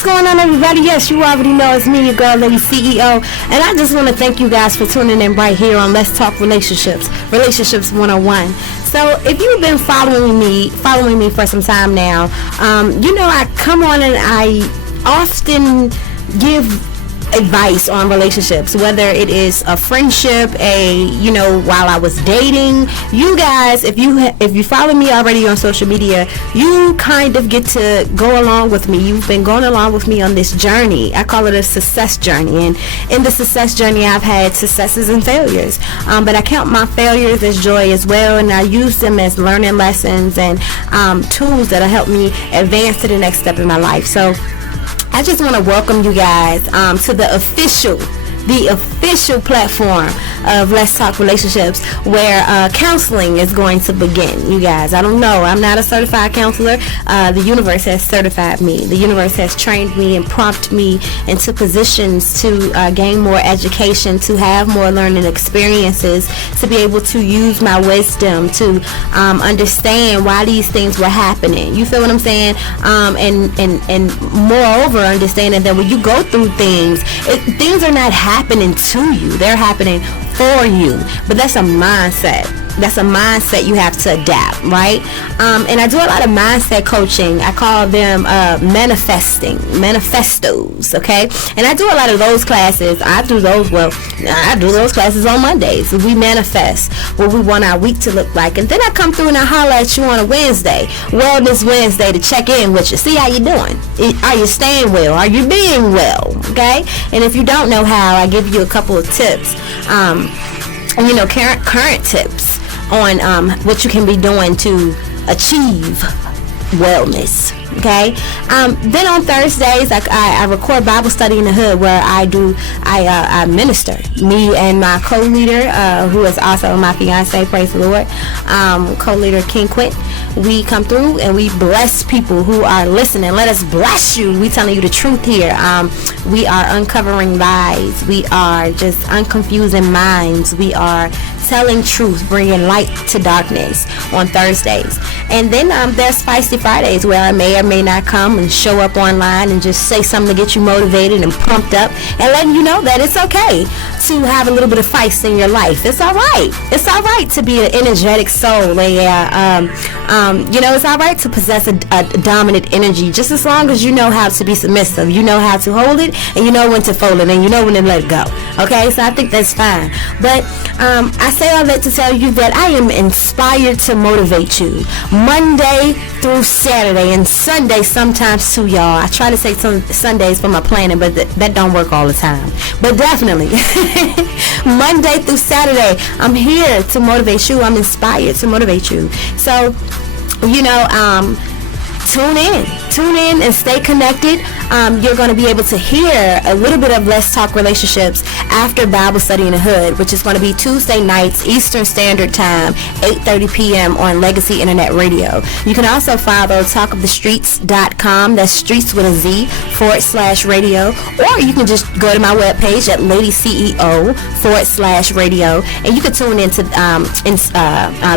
What's going on, everybody? Yes, you already know it's me, your girl, LadyCEO, and I just want to thank you guys for tuning in right here on Let's Talk Relationships 101. So if you've been following me for some time now, you know I come on and I often give advice on relationships, whether it is a friendship, while I was dating. You guys, if you follow me already on social media, you kind of get to go along with me. You've been going along with me on this journey. I call it a success journey, and in the success journey I've had successes and failures, but I count my failures as joy as well, and I use them as learning lessons and tools that'll help me advance to the next step in my life. So I just want to welcome you guys to the official platform of Let's Talk Relationships, where counseling is going to begin. You guys, I don't know, I'm not a certified counselor. The universe has certified me. The universe has trained me and prompted me into positions to gain more education, to have more learning experiences, to be able to use my wisdom to understand why these things were happening. You feel what I'm saying? And moreover, understanding that when you go through things, things are not happening to you, they're happening for you. But that's a mindset. That's a mindset you have to adapt, right? And I do a lot of mindset coaching. I call them manifestos, okay? And I do a lot of those classes. I do those classes on Mondays. We manifest what we want our week to look like. And then I come through and I holler at you on a Wednesday, Wellness Wednesday, to check in with you, see how you're doing. Are you staying well? Are you being well? Okay? And if you don't know how, I give you a couple of tips, current tips on what you can be doing to achieve wellness. Okay. Then on Thursdays, I record Bible study in the hood, where I minister. Me and my co-leader, who is also my fiance, praise the Lord, co-leader King Quint. We come through and we bless people who are listening. Let us bless you. We telling you the truth here. We are uncovering lies. We are just unconfusing minds. We are telling truth, bringing light to darkness on Thursdays. And then there's Feisty Fridays, where I may or may not come and show up online and just say something to get you motivated and pumped up, and letting you know that it's okay to have a little bit of feist in your life. It's all right. It's all right to be an energetic soul. It's all right to possess a dominant energy, just as long as you know how to be submissive. You know how to hold it, and you know when to fold it, and you know when to let it go. Okay, so I think that's fine. But I say all that to tell you that I am inspired to motivate you Monday through Saturday, and Sunday sometimes too, y'all. I try to say some Sundays for my planning, but that don't work all the time. But definitely Monday through Saturday, I'm here to motivate you. I'm inspired to motivate you. So, tune in and stay connected. You're going to be able to hear a little bit of Let's Talk Relationships after Bible Study in the Hood, which is going to be Tuesday nights, Eastern Standard Time, 8:30 p.m. on Legacy Internet Radio. You can also follow talkofthestreets.com, that's streets with a Z, /radio, or you can just go to my webpage at LadyCEO /radio, and you can tune into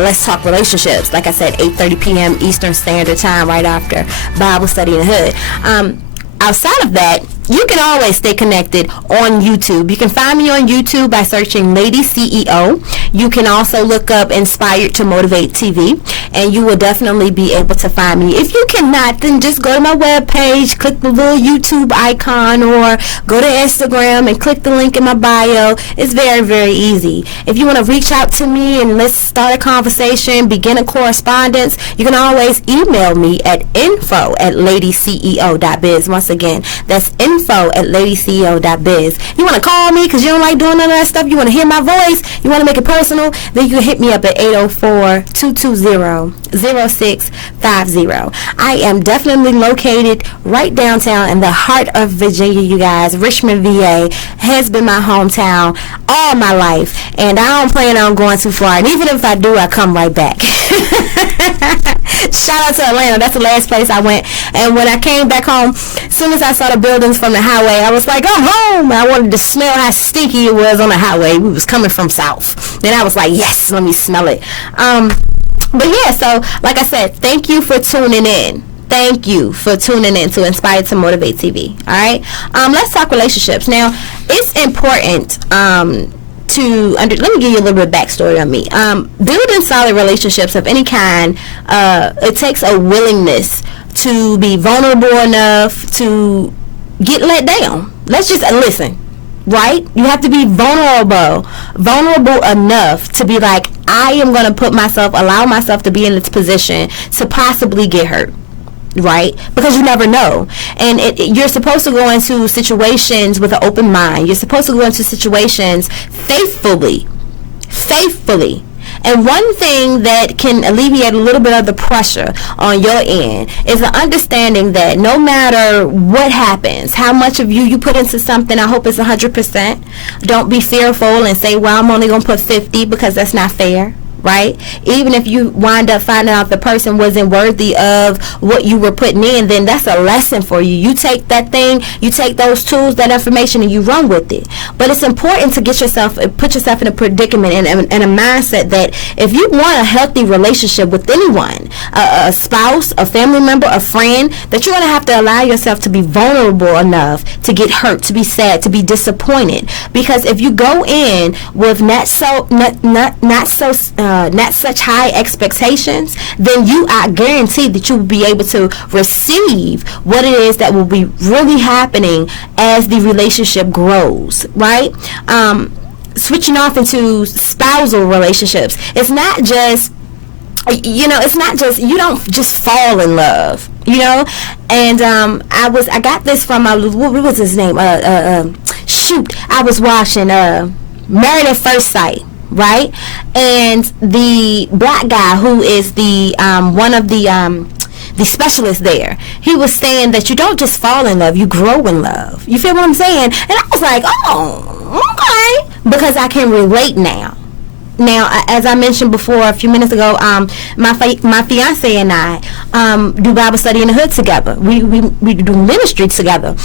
Let's Talk Relationships, like I said, 8:30 p.m. Eastern Standard Time, right after Bible Study in the Hood. Outside of that, you can always stay connected on YouTube. You can find me on YouTube by searching LadyCEO. You can also look up Inspired to Motivate TV, and you will definitely be able to find me. If you cannot, then just go to my webpage, click the little YouTube icon, or go to Instagram and click the link in my bio. It's very, very easy. If you want to reach out to me and let's start a conversation, begin a correspondence, you can always email me at info@ladyceo.biz. Once again, that's info@ladyceo.biz. You want to call me because you don't like doing none of that stuff, you want to hear my voice, you want to make it personal, then you can hit me up at 804-220-0650. I am definitely located right downtown in the heart of Virginia, you guys. Richmond, VA has been my hometown all my life, and I don't plan on going too far, and even if I do, I come right back. Shout out to Atlanta. That's the last place I went, and when I came back home, as soon as I saw the buildings from the highway, I was like, I'm home. I wanted to smell how stinky it was on the highway. We was coming from south. Then I was like, yes, let me smell it. But yeah, so like I said, thank you for tuning in. Thank you for tuning in to Inspire to Motivate TV. All right. Let's talk relationships. Now, it's important let me give you a little bit of backstory on me. Building solid relationships of any kind, it takes a willingness to be vulnerable enough to get let down. Let's just listen. Right? You have to be vulnerable enough to be like, I am going to allow myself to be in this position to possibly get hurt. Right? Because you never know. And you're supposed to go into situations with an open mind. You're supposed to go into situations faithfully. And one thing that can alleviate a little bit of the pressure on your end is the understanding that no matter what happens, how much of you put into something, I hope it's 100%. Don't be fearful and say, well, I'm only going to put 50, because that's not fair. Right? Even if you wind up finding out the person wasn't worthy of what you were putting in, then that's a lesson for you. You take that thing, you take those tools, that information, and you run with it. But it's important to put yourself in a predicament and a mindset that if you want a healthy relationship with anyone, a spouse, a family member, a friend, that you're going to have to allow yourself to be vulnerable enough to get hurt, to be sad, to be disappointed. Because if you go in with not such high expectations, then I guarantee that you will be able to receive what it is that will be really happening as the relationship grows, right? Switching off into spousal relationships, it's not just you don't just fall in love, and I got this from what was his name, I was watching Married at First Sight, right? And the black guy who is the one of the specialists there, he was saying that you don't just fall in love, you grow in love. You feel what I'm saying? And I was like, oh, okay, because I can relate now. Now, as I mentioned before a few minutes ago, my fiance and I do Bible study in the hood together. We do ministry together.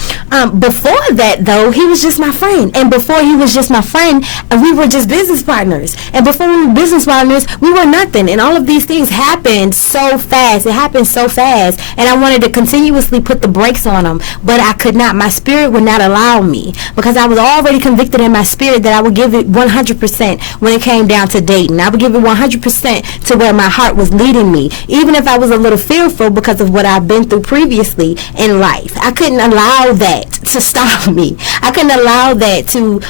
Before that, though, he was just my friend. And before he was just my friend, we were just business partners. And before we were business partners, we were nothing. And all of these things happened so fast. It happened so fast. And I wanted to continuously put the brakes on them. But I could not. My spirit would not allow me. Because I was already convicted in my spirit that I would give it 100% when it came down to dating. I would give it 100% to where my heart was leading me, even if I was a little fearful because of what I've been through previously in life. I couldn't allow that to stop me. I couldn't allow that to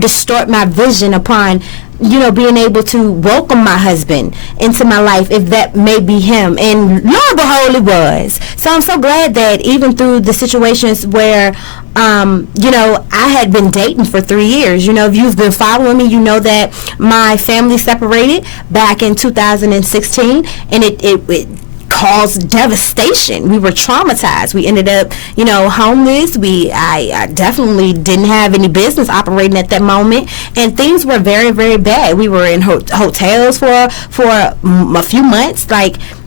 distort my vision upon being able to welcome my husband into my life, if that may be him. And lo and behold, it was. So I'm so glad that even through the situations where I had been dating for 3 years. If you've been following me, you know that my family separated back in 2016, and it caused devastation. We were traumatized. We ended up, homeless. I definitely didn't have any business operating at that moment, and things were very, very bad. We were in hotels for a few months,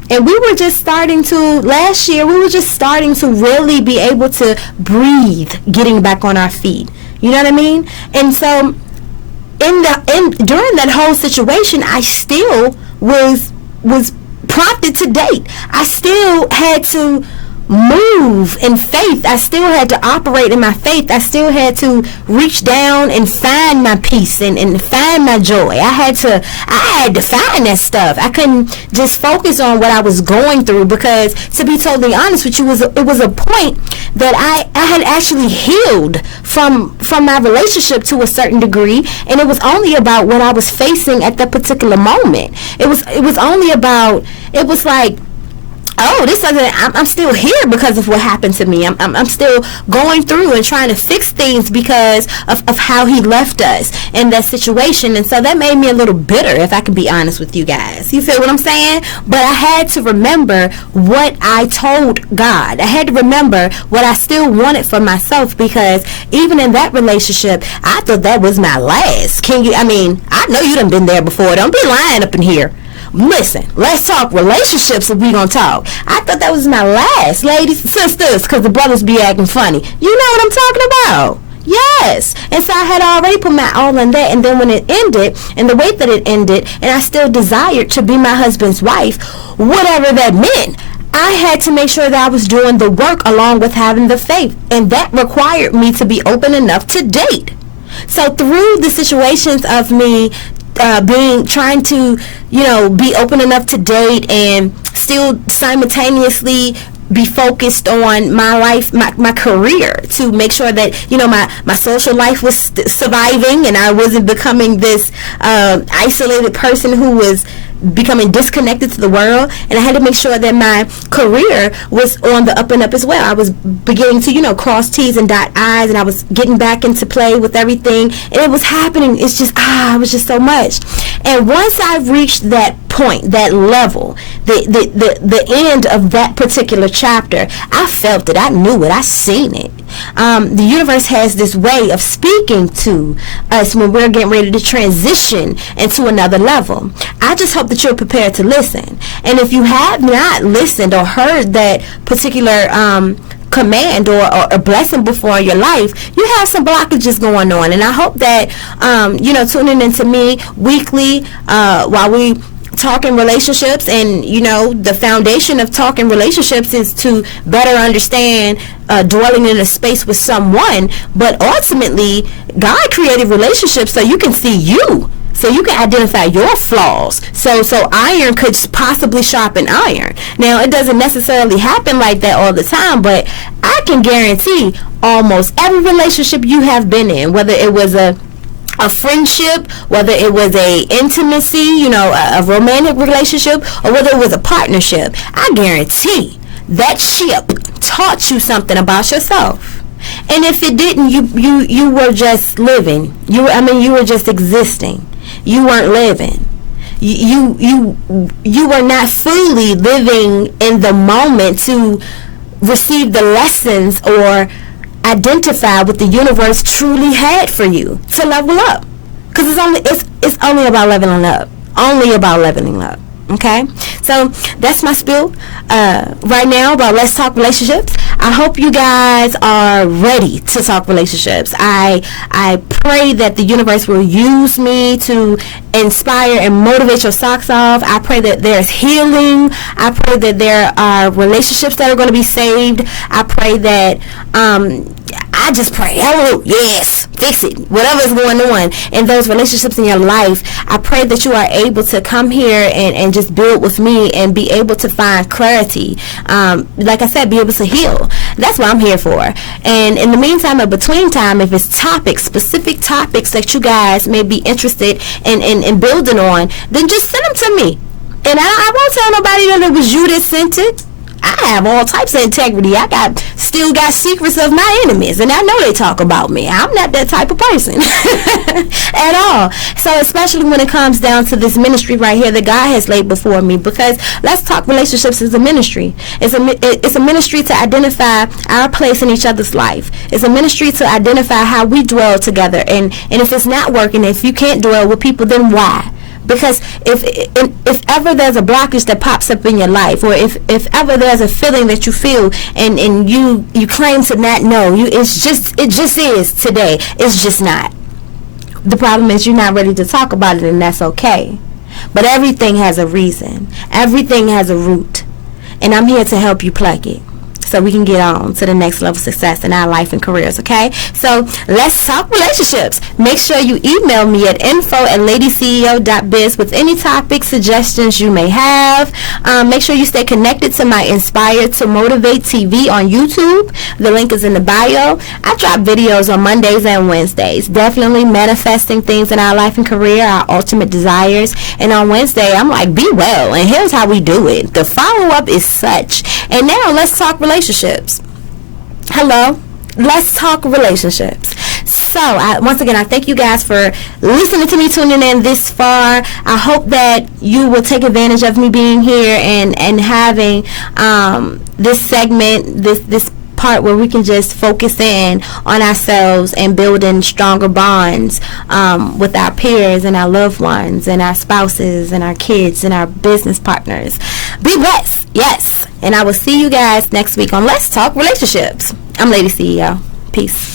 and we were just starting to, last year, we were just starting to really be able to breathe, getting back on our feet. You know what I mean? And so, during that whole situation, I still was prompted to date. I still had to move in faith. I still had to operate in my faith. I still had to reach down and find my peace and find my joy. I had to find that stuff. I couldn't just focus on what I was going through, because to be totally honest with you, it was a point that I had actually healed from my relationship to a certain degree, and it was only about what I was facing at that particular moment. It was only about, it was like, oh, this doesn't, I'm still here because of what happened to me. I'm still going through and trying to fix things because of how he left us in that situation. And so that made me a little bitter, if I can be honest with you guys. You feel what I'm saying? But I had to remember what I told God. I had to remember what I still wanted for myself, because even in that relationship, I thought that was my last. I know you done been there before. Don't be lying up in here. Listen, let's talk relationships if we gonna talk. I thought that was my last, ladies, sisters, because the brothers be acting funny. You know what I'm talking about? Yes. And so I had already put my all in that, and then when it ended, and the way that it ended, and I still desired to be my husband's wife, whatever that meant, I had to make sure that I was doing the work along with having the faith, and that required me to be open enough to date. So through the situations of me trying to, be open enough to date and still simultaneously be focused on my life, my career, to make sure that, my social life was surviving and I wasn't becoming this isolated person who was becoming disconnected to the world. And I had to make sure that my career was on the up and up as well. I was beginning to, cross T's and dot I's, and I was getting back into play with everything, and it was happening. It's just, it was just so much. And once I reached that point, that level, the end of that particular chapter, I felt it, I knew it, I seen it. The universe has this way of speaking to us when we're getting ready to transition into another level. I just hope that you're prepared to listen. And if you have not listened or heard that particular command or a blessing before in your life, you have some blockages going on. And I hope that tuning into me weekly while we talking relationships, and the foundation of talking relationships is to better understand dwelling in a space with someone, but ultimately God created relationships so you can see you, so you can identify your flaws, so iron could possibly sharpen iron. Now, it doesn't necessarily happen like that all the time, but I can guarantee almost every relationship you have been in, whether it was a friendship, whether it was a intimacy, a romantic relationship, or whether it was a partnership, I guarantee that ship taught you something about yourself. And if it didn't, you were just living. You were just existing. You weren't living. You were not fully living in the moment to receive the lessons or identify what the universe truly had for you to level up, because it's only about leveling up. Okay, so that's my spiel right now about Let's Talk Relationships. I hope you guys are ready to talk relationships. I pray that the universe will use me to inspire and motivate your socks off. I pray that there's healing. I pray that there are relationships that are going to be saved. I pray that I just pray, oh yes, fix it, whatever is going on in those relationships in your life. I pray that you are able to come here and just build with me and be able to find clarity. Like I said, be able to heal. That's what I'm here for. And in the meantime, in between time, if it's specific topics that you guys may be interested in building on, then just send them to me. And I won't tell nobody that it was you that sent it. I have all types of integrity. I still got secrets of my enemies, and I know they talk about me. I'm not that type of person at all. So especially when it comes down to this ministry right here that God has laid before me, because Let's Talk Relationships is a ministry. It's a ministry to identify our place in each other's life. It's a ministry to identify how we dwell together, and if it's not working, if you can't dwell with people, then why? Because if ever there's a blockage that pops up in your life, or if ever there's a feeling that you feel and you claim to not know, it just is today. It's just not. The problem is you're not ready to talk about it, and that's okay. But everything has a reason. Everything has a root. And I'm here to help you pluck it, so we can get on to the next level of success in our life and careers, okay? So let's talk relationships. Make sure you email me at info@ladyceo.biz with any topic suggestions you may have. Make sure you stay connected to my Inspire to Motivate TV on YouTube. The link is in the bio. I drop videos on Mondays and Wednesdays, definitely manifesting things in our life and career, our ultimate desires. And on Wednesday, I'm like, be well, and here's how we do it. The follow-up is such. And now let's talk relationships. Hello, let's talk relationships. So once again, I thank you guys for listening to me, tuning in this far. I hope that you will take advantage of me being here and having this segment, this part where we can just focus in on ourselves and building stronger bonds with our peers and our loved ones and our spouses and our kids and our business partners. Be blessed, yes. And I will see you guys next week on Let's Talk Relationships. I'm Lady CEO. Peace.